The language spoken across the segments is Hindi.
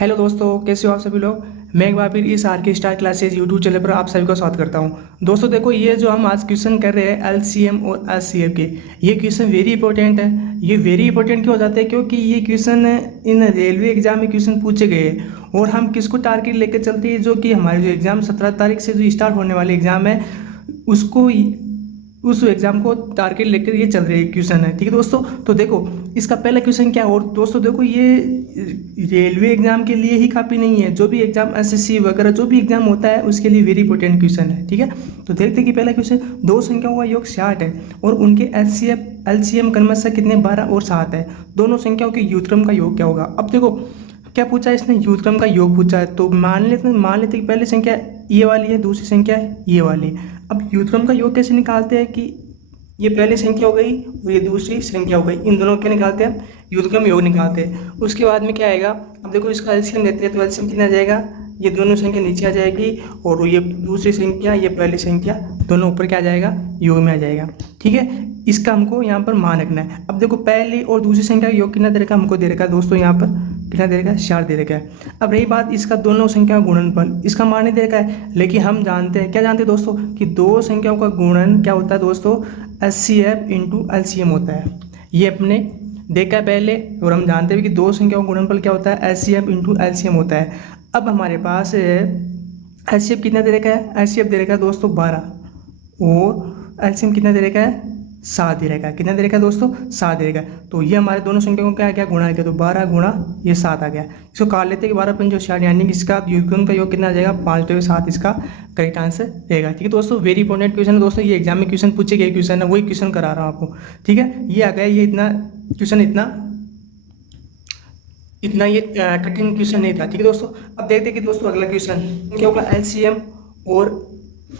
हेलो दोस्तों, कैसे हो आप सभी लोग। मैं एक बार फिर इस आर के स्टार क्लासेज यूट्यूब चैनल पर आप सभी का स्वागत करता हूं। दोस्तों देखो, ये जो हम आज क्वेश्चन कर रहे हैं एलसीएम और एचसीएफ के, ये क्वेश्चन वेरी इंपॉर्टेंट है। ये वेरी इंपॉर्टेंट क्यों हो जाते हैं? क्योंकि ये क्वेश्चन इन रेलवे एग्जाम में क्वेश्चन पूछे गए हैं और हम किसको टारगेट लेकर चलते हैं, जो कि हमारे जो एग्जाम 17 तारीख से जो स्टार्ट होने वाले एग्जाम है उसको, उस एग्जाम को टारगेट लेकर ये चल रही क्वेश्चन है। ठीक है दोस्तों, तो देखो इसका पहला क्वेश्चन क्या है। और दोस्तों देखो, ये रेलवे एग्जाम के लिए ही काफ़ी नहीं है, जो भी एग्जाम एसएससी वगैरह जो भी एग्जाम होता है उसके लिए वेरी इंपॉर्टेंट क्वेश्चन है। ठीक है, तो देखते हैं कि पहला क्वेश्चन, दो संख्याओं का योग 60 है और उनके एचसीएफ एलसीएम क्रमशः कितने 12 और 7 है। दोनों संख्याओं के व्युत्क्रम का योग क्या होगा। अब देखो क्या पूछा है इसने, व्युत्क्रम का योग पूछा है, तो मान लेते कि पहली संख्या ये वाली है, दूसरी संख्या ये वाली है। अब व्युत्क्रम का योग कैसे निकालते हैं कि ये पहली संख्या हो गई और ये दूसरी संख्या हो गई, इन दोनों के निकालते हैं, व्युत्क्रम योग निकालते हैं। उसके बाद में क्या आएगा, अब देखो इसका एलसीएम लेते हैं तो एलसीएम कितना आ जाएगा, ये दोनों संख्या नीचे आ जाएगी और ये दूसरी संख्या ये पहली संख्या दोनों ऊपर क्या आ जाएगा, योग में आ जाएगा। ठीक है, इसका हमको यहाँ पर मान रखना है। अब देखो पहली और दूसरी संख्या का योग कितना दे रखा है, हमको दे रखा है दोस्तों, यहाँ पर कितना दे रखा है, 4 दे रखा है। अब रही बात इसका दोनों संख्या का गुणनफल, इसका मान नहीं दे रखा है, लेकिन हम जानते हैं, क्या जानते हैं दोस्तों, कि दो संख्याओं का गुणन क्या होता है दोस्तों, एचसीएफ इंटू एलसीएम होता है। ये अपने देखा है पहले, और हम जानते हैं कि दो संख्याओं का गुणनफल क्या होता है, एचसीएफ इंटू एलसीएम होता है। अब हमारे पास एचसीएफ कितना दे रखा है, एचसीएफ दे रखा है दोस्तों 12 और एलसीएम कितना दे रखा है, 7 दे रखा है। कितना दे रखा है दोस्तों, 7 दे रखा है। तो ये हमारे दोनों संख्याओं को क्या क्या गुणा किया, तो 12 गुणा ये 7 आ गया। इसको काट लेते हैं कि 12 पंचो 60, यानी कि इसका व्युत्क्रम का योग कितना आ जाएगा, 5 तो 7 इसका करेक्ट आंसर रहेगा। ठीक है दोस्तों, वेरी इंपॉर्टेंट क्वेश्चन है दोस्तों, ये एग्जाम में क्वेश्चन पूछे गए क्वेश्चन है, वही क्वेश्चन करा रहा हूँ आपको। ठीक है, ये आ गया, ये इतना क्वेश्चन इतना ये कठिन क्वेश्चन नहीं था। ठीक है दोस्तों, अब देखते हैं कि दोस्तों अगला क्वेश्चन क्या होगा, एलसीएम और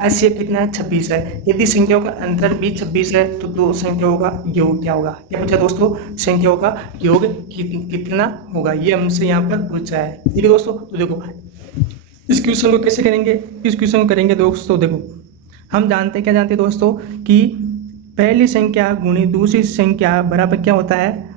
एचसीएफ कितना है, 26 है। यदि संख्याओं का अंतर भी 26 है तो दो संख्याओं का योग क्या होगा। क्या पूछा दोस्तों, संख्याओं का योग कितना होगा, ये हमसे यहाँ पर पूछा है। ठीक है दोस्तों, तो देखो इस क्वेश्चन को कैसे करेंगे, इस क्वेश्चन को करेंगे दोस्तों, देखो हम जानते हैं, क्या जानते हैं दोस्तों, कि पहली संख्या गुणी दूसरी संख्या बराबर क्या होता है,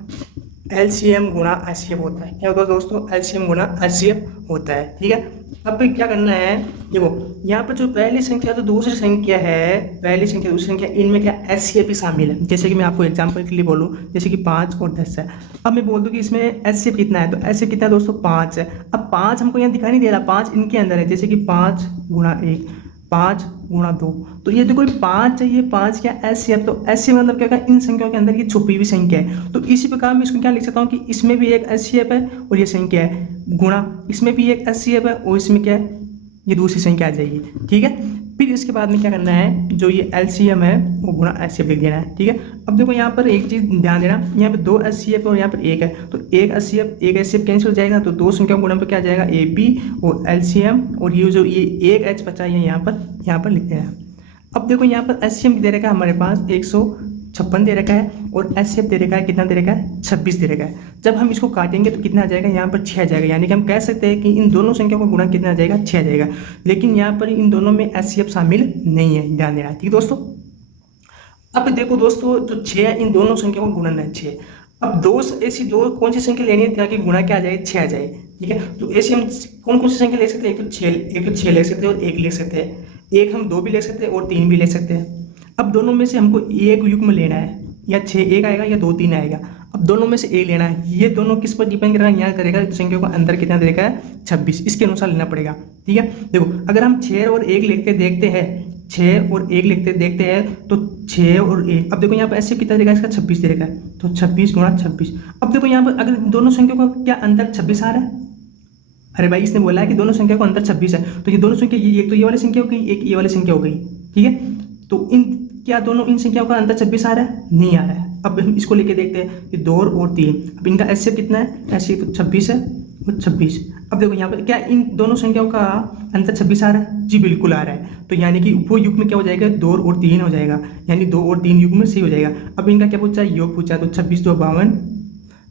एलसीएम गुणा एचसीएफ होता है। क्या होता है दोस्तों, एलसीएम गुणा एचसीएफ होता है। ठीक है, अब क्या करना है, देखो यहाँ पर जो पहली संख्या तो दूसरी संख्या है, पहली संख्या दूसरी संख्या, इनमें क्या एचसीएफ भी शामिल है। जैसे कि मैं आपको एग्जांपल के लिए बोलूँ, जैसे कि 5 और 10 है। अब मैं बोल दूँ कि इसमें एचसीएफ कितना है, तो एचसीएफ कितना है दोस्तों, 5 है। अब 5 हमको यहाँ दिखाई नहीं दे रहा, 5 इनके अंदर है, जैसे कि 5 गुणा 1, 5 गुणा 2, तो ये देखो 5 चाहिए, 5 क्या एचसीएफ, तो एचसीएफ मतलब क्या होगा, इन संख्याओं के अंदर ये छुपी हुई संख्या है। तो इसी प्रकार मैं इसको क्या लिख सकता हूँ कि इसमें भी एक एचसीएफ है और ये संख्या है, गुणा इसमें भी एक एचसीएफ है और इसमें क्या है, ये दूसरी संख्या आ जाएगी। ठीक है, फिर इसके बाद में क्या करना है, जो ये एलसीएम है वो गुणा एचसीएफ लिख देना है। ठीक है, अब देखो यहाँ पर एक चीज़ ध्यान देना, यहाँ पे 2 एचसीएफ और यहाँ पर 1 है, तो एक एचसीएफ कैंसिल हो जाएगा, तो दो संख्याओं गुणन पर क्या आ जाएगा, ए बी और एलसीएम, और ये जो ये एक एच बचा है यहाँ पर लिख देना है। अब देखो यहाँ पर एचसीएम दे रखा है हमारे पास 156 दे रखा है और एचसीएफ दे रखा है, कितना दे रखा है, 26 दे रखा है। जब हम इसको काटेंगे तो कितना आ जाएगा, यहाँ पर 6 आ जाएगा, यानी कि हम कह सकते हैं कि इन दोनों संख्याओं का गुणा कितना आ जाएगा, 6 आ जाएगा। लेकिन यहाँ पर इन दोनों में एचसीएफ शामिल नहीं है, ध्यान देना। ठीक है दोस्तों, अब देखो दोस्तों जो 6 है, इन दोनों संख्याओं का गुणन है 6। अब ऐसी दो कौन सी संख्या लेनी है ताकि गुणा क्या आ जाए, 6 आ जाए। ठीक है, तो ऐसे हम कौन सी संख्या ले सकते हैं, एक तो 6 ले सकते हैं और 1 ले सकते हैं, एक हम 2 भी ले सकते हैं और 3 भी ले सकते हैं। अब दोनों में से हमको एक युग्म लेना है, या 6 1 आएगा या 2 3 आएगा। अब दोनों में से एक लेना है, ये दोनों किस पर डिपेंड करेगा, यहाँ करेगा संख्या का अंतर कितना दे रखा है, 26, इसके अनुसार लेना पड़ेगा। ठीक है, देखो अगर हम 6 और 1 लिखते देखते हैं, 6 और 1 लिखते देखते हैं, तो 6 और 1, अब देखो यहाँ पर ऐसे कितना देगा, इसका 26 दे रखा है, तो 26 गुणा 26। अब देखो यहाँ पर अगर दोनों संख्याओं का क्या अंतर 26 आ रहा है, अरे भाई इसने बोला है कि दोनों संख्या का अंतर 26 है, तो ये दोनों संख्या, एक तो ये वाली संख्या हो गई, एक ये वाली संख्या हो गई। ठीक है, तो क्या दोनों इन संख्याओं का अंतर 26 आ रहा है, नहीं आ रहा है। अब हम इसको लेके देखते हैं कि 2 और 3, अब इनका एचसीएफ कितना है, एचसीएफ 26 है और 26। अब देखो यहाँ पर क्या इन दोनों संख्याओं का अंतर 26 आ रहा है, जी बिल्कुल आ रहा है। तो यानी कि वो युग्म में क्या हो जाएगा, 2 और 3 हो जाएगा, यानी 2 और 3 युग्म में सही हो जाएगा। अब इनका क्या पूछा है, योग पूछा है, तो 26 2 52,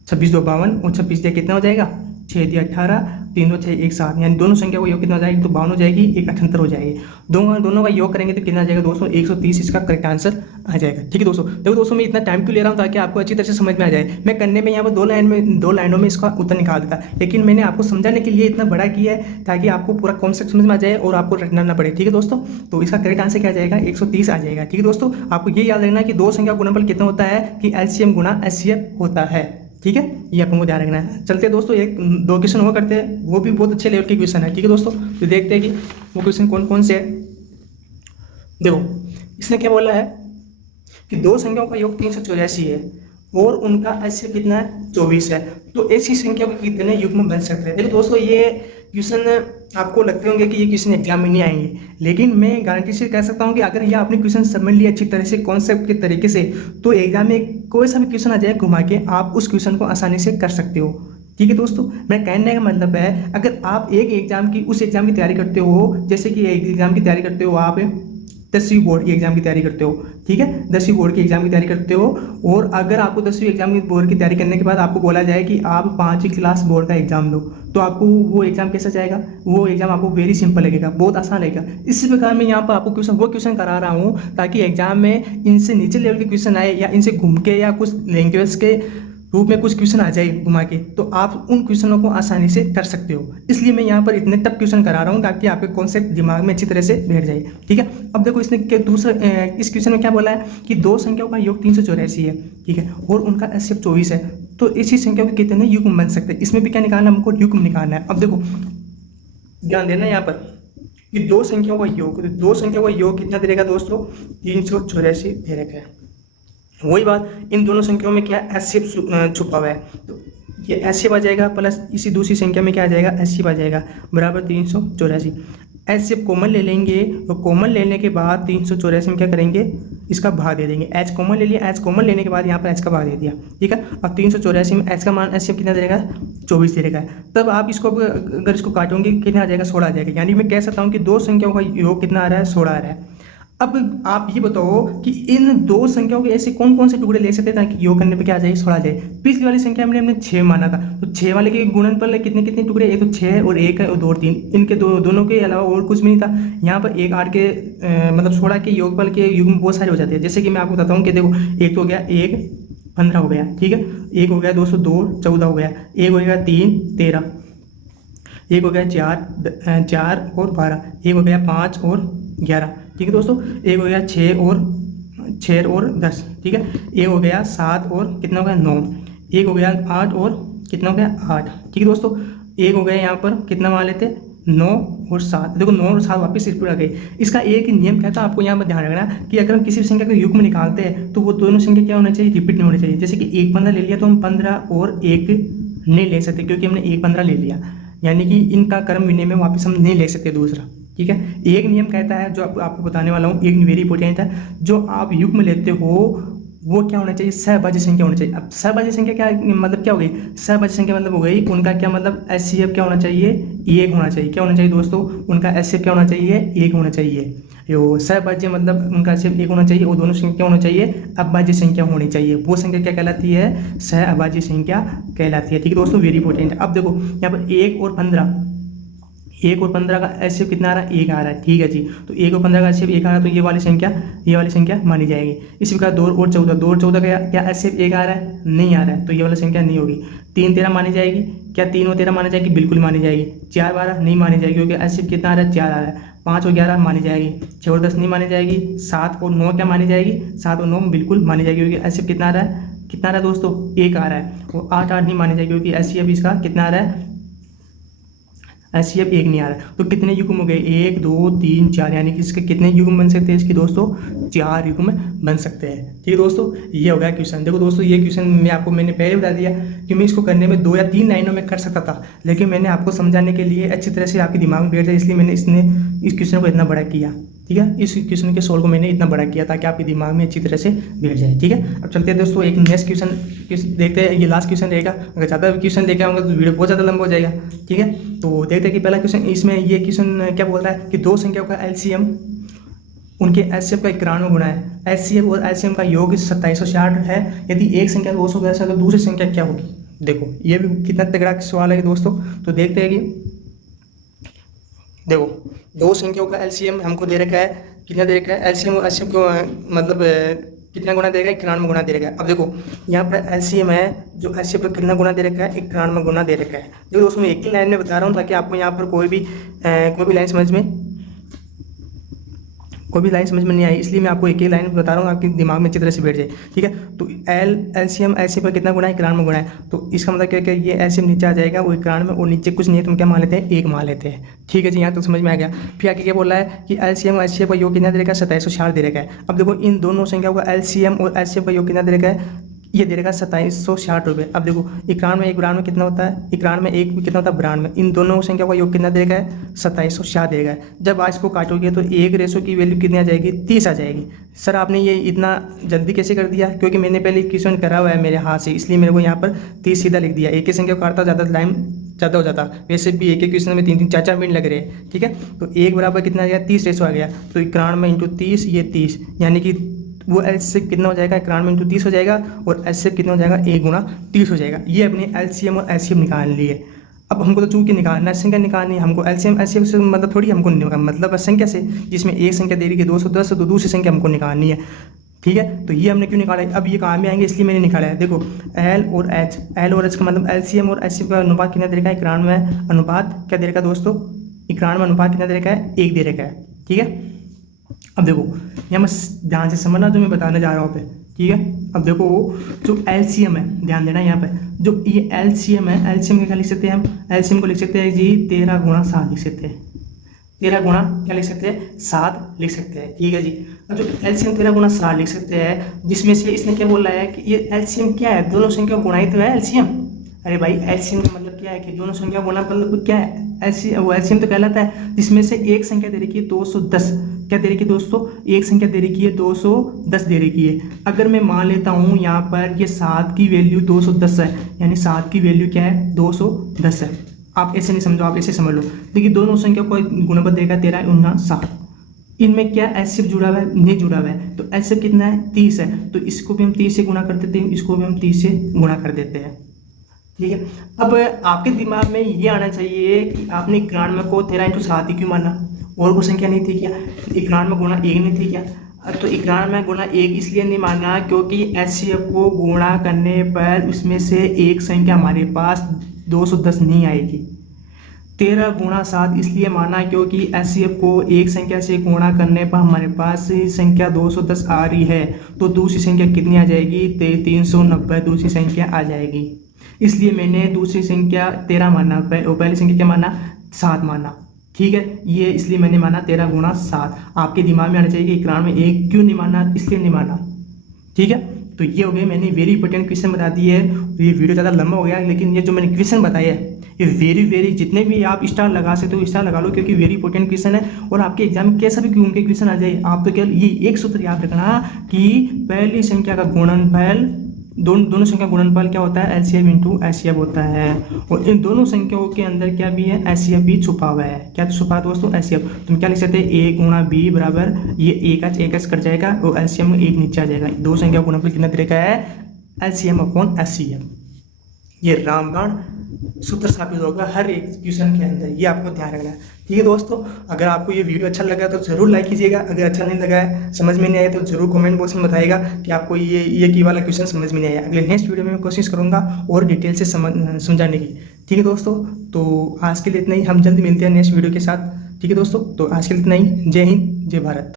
26 2 52 और 26 दिया कितना हो जाएगा, 6 दिया 18, 3 2 6 1 7, यानी दोनों संख्या को योग कितना हो जाएगी, तो 52 हो जाएगी, एक 78 हो जाएगी। दोनों का योग करेंगे तो कितना आ जाएगा दोस्तों, 130 इसका करेक्ट आंसर आ जाएगा। ठीक है दोस्तों, देखो दोस्तों मैं इतना टाइम क्यों ले रहा हूँ, ताकि आपको अच्छी तरह से समझ में आ जाए। मैं करने में यहाँ पर दो लाइनों में इसका उत्तर निकाल देता, लेकिन मैंने आपको समझाने के लिए इतना बड़ा किया है ताकि आपको पूरा कॉन्सेप्ट समझ में आ जाए और आपको रटना ना पड़े। ठीक है दोस्तों, तो इसका करेक्ट आंसर क्या आ जाएगा, 130 आ जाएगा। ठीक है दोस्तों, आपको ये याद रखना है कि दो संख्या गुणनफल कितना होता है, कि एलसीएम गुणा एचसीएफ होता है। ठीक है, ये आपको ध्यान रखना है। चलते हैं दोस्तों, एक दो क्वेश्चन हुआ करते हैं, वो भी बहुत अच्छे लेवल के क्वेश्चन है। ठीक है दोस्तों, तो देखते हैं कि वो क्वेश्चन कौन कौन से है। देखो इसने क्या बोला है कि दो संख्याओं का योग 384 है और उनका एचसीएफ कितना है, 24 है। तो ऐसी संख्या के कितने युग्म बन सकते हैं। देखो दोस्तों, ये क्वेश्चन आपको लगते होंगे कि ये क्वेश्चन एग्जाम में नहीं आएंगे, लेकिन मैं गारंटी से कह सकता हूँ कि अगर ये आपने क्वेश्चन समझ लिया अच्छी तरह से कॉन्सेप्ट के तरीके से, तो एग्जाम में कोई सा भी क्वेश्चन आ जाए घुमा के आप उस क्वेश्चन को आसानी से कर सकते हो। ठीक है दोस्तों, मैं कहने का मतलब है, अगर आप एक एग्जाम की उस एग्जाम की तैयारी करते हो, जैसे कि एक एग्जाम की तैयारी करते हो आप 10वीं बोर्ड की एग्जाम की तैयारी करते हो, ठीक है, 10वीं बोर्ड की एग्जाम की तैयारी करते हो, और अगर आपको 10वीं एग्जाम की बोर्ड की तैयारी करने के बाद आपको बोला जाए कि आप 5वीं क्लास बोर्ड का एग्जाम दो, तो आपको वो एग्जाम कैसा जाएगा, वो एग्जाम आपको वेरी सिंपल लगेगा, बहुत आसान लगेगा। इसी प्रकार मैं यहाँ पर आपको क्वेश्चन करा रहा हूँ ताकि एग्जाम में इनसे नीचे लेवल के क्वेश्चन आए, या इनसे घूम के या कुछ लैंग्वेज के रूप में कुछ क्वेश्चन आ जाए घुमा के, तो आप उन क्वेश्चनों को आसानी से कर सकते हो। इसलिए मैं यहाँ पर इतने टफ क्वेश्चन करा रहा हूँ ताकि आपके कॉन्सेप्ट दिमाग में अच्छी तरह से बैठ जाए। ठीक है, अब देखो इसने इस क्वेश्चन में क्या बोला है कि दो संख्याओं का योग 384 है, ठीक है, और उनका एचसीएफ 24 है। तो इसी संख्या के कितने युग्म बन सकते हैं, इसमेम भी क्या निकालना है, हमको युग्म निकालना है। अब देखो ध्यान देना यहाँ पर कि दो संख्याओं का योग कितना दे रहेगा दोस्तों, 384 दे रखा है। वही बात, इन दोनों संख्याओं में क्या एचसीएफ छुपा हुआ है, तो ये एचसीएफ आ जाएगा, प्लस इसी दूसरी संख्या में क्या आ जाएगा, एचसीएफ आ जाएगा, बराबर 384। एचसीएफ कॉमन ले लेंगे, और कॉमन लेने के बाद 384 में क्या करेंगे, इसका भाग दे देंगे। एच कॉमन ले लिया, एच कॉमन लेने के बाद यहाँ पर एच का भाग दे दिया। ठीक है, अब 384 में एच का मान एचसीएफ कितना देगा, 24 दे देगा। तब आप इसको अगर इसको काटोगे कितना आ जाएगा, 16 आ जाएगा। यानी मैं कह सकता हूँ कि दो संख्याओं का योग कितना आ रहा है, 16 आ रहा है। अब आप ये बताओ कि इन दो संख्याओं के ऐसे कौन कौन से टुकड़े ले सकते हैं ताकि योग करने पे क्या आ जाए, 16 आ जाए। पिछली वाली संख्या में हमने 6 माना था, तो 6 वाले के गुणनफल कितने कितने टुकड़े, एक तो 6 और 1 है और 2 और 3, इनके दोनों के अलावा और कुछ भी नहीं था। यहाँ पर 1 8 के मतलब 16 के योगफल के युग्म बहुत सारे हो जाते हैं। जैसे कि मैं आपको बताता हूँ कि देखो, एक तो हो गया 1 15 हो गया, ठीक है, एक हो गया 202 14 हो गया, एक हो गया 3 13, एक हो गया 4 और 12, एक हो गया 5 और 11, ठीक है दोस्तों, एक हो गया 6 और 10, ठीक है, एक हो गया 7 और कितना हो गया 9, एक हो गया 8 और कितना हो गया 8, ठीक है दोस्तों, एक हो गया यहाँ पर कितना मान लेते 9 और 7। देखो 9 और 7 वापस रिपीट आ गए। इसका एक नियम कहता है, आपको यहाँ पर ध्यान रखना कि अगर हम किसी भी संख्या का युग्म निकालते हैं तो वो दोनों संख्या क्या होना चाहिए, रिपीट नहीं होनी चाहिए। जैसे कि 1 15 ले लिया तो हम 15 और 1 नहीं ले सकते, क्योंकि हमने 1 15 ले लिया, यानी कि इनका क्रम विनिमय में वापस हम नहीं ले सकते दूसरा। ठीक है, एक नियम कहता है जो आपको बताने वाला हूँ, एक वेरी इंपॉर्टेंट है, जो आप युग्म लेते हो वो क्या होना चाहिए, सहभाज्य संख्या होनी चाहिए। अब सहभाज्य संख्या क्या मतलब क्या हो गई, सहभाज्य संख्या मतलब हो गई उनका क्या मतलब एचसीएफ क्या होना चाहिए, 1 होना चाहिए। क्या होना चाहिए दोस्तों, उनका एचसीएफ क्या होना चाहिए, 1 होना चाहिए। यो सहभाज्य मतलब उनका एचसीएफ 1 होना चाहिए, और दोनों संख्या होना चाहिए अभाज्य संख्या होनी चाहिए। वो संख्या क्या कहलाती है, सहअभाज्य संख्या कहलाती है। ठीक है दोस्तों, वेरी इंपॉर्टेंट है। अब देखो यहाँ पर 1 और 15 का एचसीएफ कितना आ रहा है, 1 आ रहा है, ठीक है जी। तो 1 और 15 का एचसीएफ 1 आ रहा है, तो ये वाली संख्या मानी जाएगी। इसी प्रकार 2 और 14 का क्या एचसीएफ 1 आ रहा है, नहीं आ रहा है, तो ये वाली संख्या नहीं होगी। 3 13 मानी जाएगी, क्या 3 और 13 मानी जाएगी, बिल्कुल मानी जाएगी। 4 12 नहीं मानी जाएगी, क्योंकि एचसीएफ कितना आ रहा है, 4 आ रहा है। 5 और 11 मानी जाएगी, 6 और 10 नहीं मानी जाएगी। 7 और 9 क्या मानी जाएगी, 7 और 9 बिल्कुल मानी जाएगी, क्योंकि एचसीएफ कितना आ रहा है दोस्तों, 1 आ रहा है। और 8 8 नहीं मानी जाएगी, क्योंकि एचसीएफ इसका कितना आ रहा है, एचसीएफ 1 नहीं आ रहा है। तो कितने युग्म हो गए, 1 2 3 4, यानी कि इसके कितने युग्म बन सकते हैं, इसकी दोस्तों 4 युग्म बन सकते हैं। ठीक है दोस्तों, ये हो गया क्वेश्चन। देखो दोस्तों, ये क्वेश्चन मैंने पहले बता दिया कि मैं इसको करने में 2 या 3 लाइनों में कर सकता था, लेकिन मैंने आपको समझाने के लिए अच्छी तरह से आपके दिमाग में बैठ जाए, इसलिए मैंने इस क्वेश्चन को इतना बड़ा किया। ठीक है, इस क्वेश्चन के सोल्व को मैंने इतना बड़ा किया ताकि आपके दिमाग में अच्छी तरह से बैठ जाए। ठीक है, अब चलते हैं दोस्तों, एक नेक्स्ट क्वेश्चन देखते हैं। ये लास्ट क्वेश्चन रहेगा, अगर ज़्यादा क्वेश्चन लेके आऊँगा तो वीडियो बहुत ज़्यादा लंबा हो जाएगा। ठीक है, तो देखते हैं कि पहला क्वेश्चन, इसमें ये क्वेश्चन क्या बोलता है कि दो संख्याओं का एलसीएम उनके एचसीएफ का 91 गुना है। एचसीएफ और एलसीएम का योग 2766 है। यदि एक संख्या 200 है तो दूसरी संख्या क्या होगी। देखो ये भी कितना तगड़ा सवाल है दोस्तों। तो देखते हैं कि देखो दो संख्याओं का एलसीएम हमको दे रखा है, कितना दे रखा है एलसीएम और एचसीएम को मतलब कितना गुना दे रखा है, 91 गुना दे रखा है। अब देखो यहाँ पर एलसीएम है, जो एचसीएम पर कितना गुना दे रखा है, 91 गुना दे रखा है। देखो दोस्तों मैं एक ही लाइन में बता रहा हूँ ताकि आपको यहाँ पर कोई भी लाइन समझ में नहीं आई, इसलिए मैं आपको एक ही लाइन बता रहा हूँ, आपके दिमाग में अच्छी तरह से बैठ जाए। ठीक है, तो एलसीएम पर कितना गुना है, 91 गुना है। तो इसका मतलब क्या है, ये एलसीएम नीचे आ जाएगा, वो 91 और नीचे कुछ नहीं है, तुम क्या मान लेते हैं, 1 मान लेते हैं। ठीक है जी, यहाँ तो समझ में आ गया। फिर आगे क्या बोला है कि एलसीएम और एचसीएफ का योग कितना दे रखा है, 2760 दे रखा है। अब देखो इन दोनों संख्याओं का एलसीएम और एचसीएफ का योग कितना दे रखा है, ये दे रखा 2760 रुपये। अब देखो 91 एक 92 कितना होता है, 91 एक कितना होता है 92, इन दोनों संख्या का योग कितना दे रखा है, 2760 दे रखा है। जब आज को काटोगे तो 1 की वैल्यू कितनी आ जाएगी, 30 आ जाएगी। सर आपने ये इतना जल्दी कैसे कर दिया, क्योंकि मैंने पहले क्वेश्चन करा हुआ है मेरे हाथ से, इसलिए मेरे को यहाँ पर 30 सीधा लिख दिया। एक ही संख्या काटता ज़्यादा टाइम ज़्यादा हो जाता, वैसे भी एक क्वेश्चन में 3-3 4-4 मिनट लग रहे हैं। ठीक है, तो 1 बराबर कितना आ गया, 30 आ गया। तो 91 इंटू 30, ये 30, यानी कि वो एलसीएम कितना हो जाएगा, 91 इंटू 30 हो जाएगा, और एचसीएफ कितना हो जाएगा, 1 गुना 30 हो जाएगा। ये अपने एलसीएम और एचसीएफ निकाल लिए। अब हमको तो चूंकि निकालना है, संख्या निकालनी है हमको, एलसीएम एचसीएफ से मतलब थोड़ी हमको मतलब संख्या से, जिसमें एक संख्या दे रही है 210, तो दूसरी संख्या हमको निकालनी है। ठीक है, तो ये हमने क्यों निकाला है, अब ये काम में आएंगे इसलिए मैंने निकाला है। देखो एल और एच का मतलब एलसीएम और एचसीएफ का अनुपात कितना दे रखा है, 91 अनुपात क्या दे रखा है दोस्तों, 91 अनुपात कितना दे रखा है, 1 दे रखा है। ठीक है, अब देखो यहाँ मैं ध्यान से समझना जो मैं बताने जा रहा हूँ पे। ठीक है, अब देखो जो एलसीएम है, ध्यान देना यहाँ पे, जो ये एलसीएम है, एलसीएम का क्या लिख सकते हैं हम, एलसीएम को लिख सकते हैं जी 13 गुणा 7 लिख सकते हैं, 13 गुणा क्या लिख सकते हैं, 7 लिख सकते हैं। ठीक है जी, अब जो एलसीएम 13 गुणा 7 लिख सकते हैं, जिसमें से इसने क्या बोला है कि ये एलसीएम क्या है, दोनों संख्या गुणा ही तो है एलसीएम। अरे भाई एलसीएम का मतलब क्या है कि दोनों संख्या गुणा मतलब क्या है, एलसीएम तो कहलाता है जिसमें से एक संख्या दे रखी है 210, क्या दे रखी है दोस्तों, एक संख्या दे रखी है 210 दे रखी है। अगर मैं मान लेता हूँ यहाँ पर ये 7 की वैल्यू 210 है, यानी 7 की वैल्यू क्या है, 210 है। आप ऐसे नहीं समझो, आप ऐसे समझ लो। देखिए दोनों संख्या को गुणनफल देगा 13 गुना 7, इनमें क्या एचसीएफ जुड़ा हुआ है, नहीं जुड़ा हुआ है, तो एचसीएफ कितना है, 30 है, तो इसको भी हम 30 से गुणा कर देते हैं, इसको भी हम 30 से गुणा कर देते हैं। ठीक है, अब आपके दिमाग में ये आना चाहिए कि आपने 91 को 13 इंटू 7 ही क्यों माना, और कोई संख्या नहीं थी क्या, 91 गुणा 1 नहीं थी क्या। तो 91 गुणा 1 इसलिए नहीं माना क्योंकि एचसीएफ को गुणा करने पर उसमें से एक संख्या हमारे पास 210 नहीं आएगी। 13 गुणा 7 इसलिए माना क्योंकि एचसीएफ को एक संख्या से गुणा करने पर हमारे पास संख्या 210 आ रही है, तो दूसरी संख्या कितनी आ जाएगी, 390 दूसरी संख्या आ जाएगी। इसलिए मैंने दूसरी संख्या 13 माना, पहली संख्या क्या माना, 7 माना। ठीक है, ये इसलिए मैंने माना 13 गुणा 7। आपके दिमाग में आना चाहिए कि 91 में 1 क्यों नहीं माना, इसलिए नहीं माना। ठीक है, तो ये हो गया, मैंने वेरी इंपॉर्टेंट क्वेश्चन बता दिए है। ये वीडियो ज़्यादा लंबा हो गया, लेकिन ये जो मैंने क्वेश्चन बताया है ये वेरी जितने भी आप स्टार लगा सकते हो स्टार लगा लो, क्योंकि वेरी इंपॉर्टेंट क्वेश्चन है। और आपके एग्जाम में कैसा भी क्यों उनके क्वेश्चन आ जाए, आप तो केवल ये एक सूत्र याद रखना कि पहली संख्या का गुणनफल, दोनों संख्या गुणनफल क्या होता है, एलसीएम इंटू एचसीएफ होता है। और इन दोनों संख्याओं के अंदर क्या भी है, एचसीएफ भी छुपा हुआ है। क्या छुपा है दोस्तों, एचसीएफ। तुम क्या लिख सकते हैं, ए गुणा बी बराबर ये एक कट जाएगा और एलसीएम में 1 नीचे आ जाएगा। दो संख्या गुणनफल कितना तरीका है, एलसीएम अपॉन एचसीएफ। ये रामबाण सूत्र स्थापित होगा हर एक क्वेश्चन के अंदर, ये आपको ध्यान रखना है। ठीक है दोस्तों, अगर आपको ये वीडियो अच्छा लगा तो जरूर लाइक कीजिएगा। अगर अच्छा नहीं लगा है, समझ में नहीं आया, तो जरूर कमेंट बॉक्स में बताइएगा कि आपको ये की वाला क्वेश्चन समझ में नहीं आया। अगले नेक्स्ट वीडियो में मैं कोशिश करूंगा और डिटेल से समझाने की। ठीक है दोस्तों, तो आज के लिए इतना ही, हम जल्दी मिलते हैं नेक्स्ट वीडियो के साथ। ठीक है दोस्तों, तो आज के लिए इतना ही। जय हिंद, जय भारत।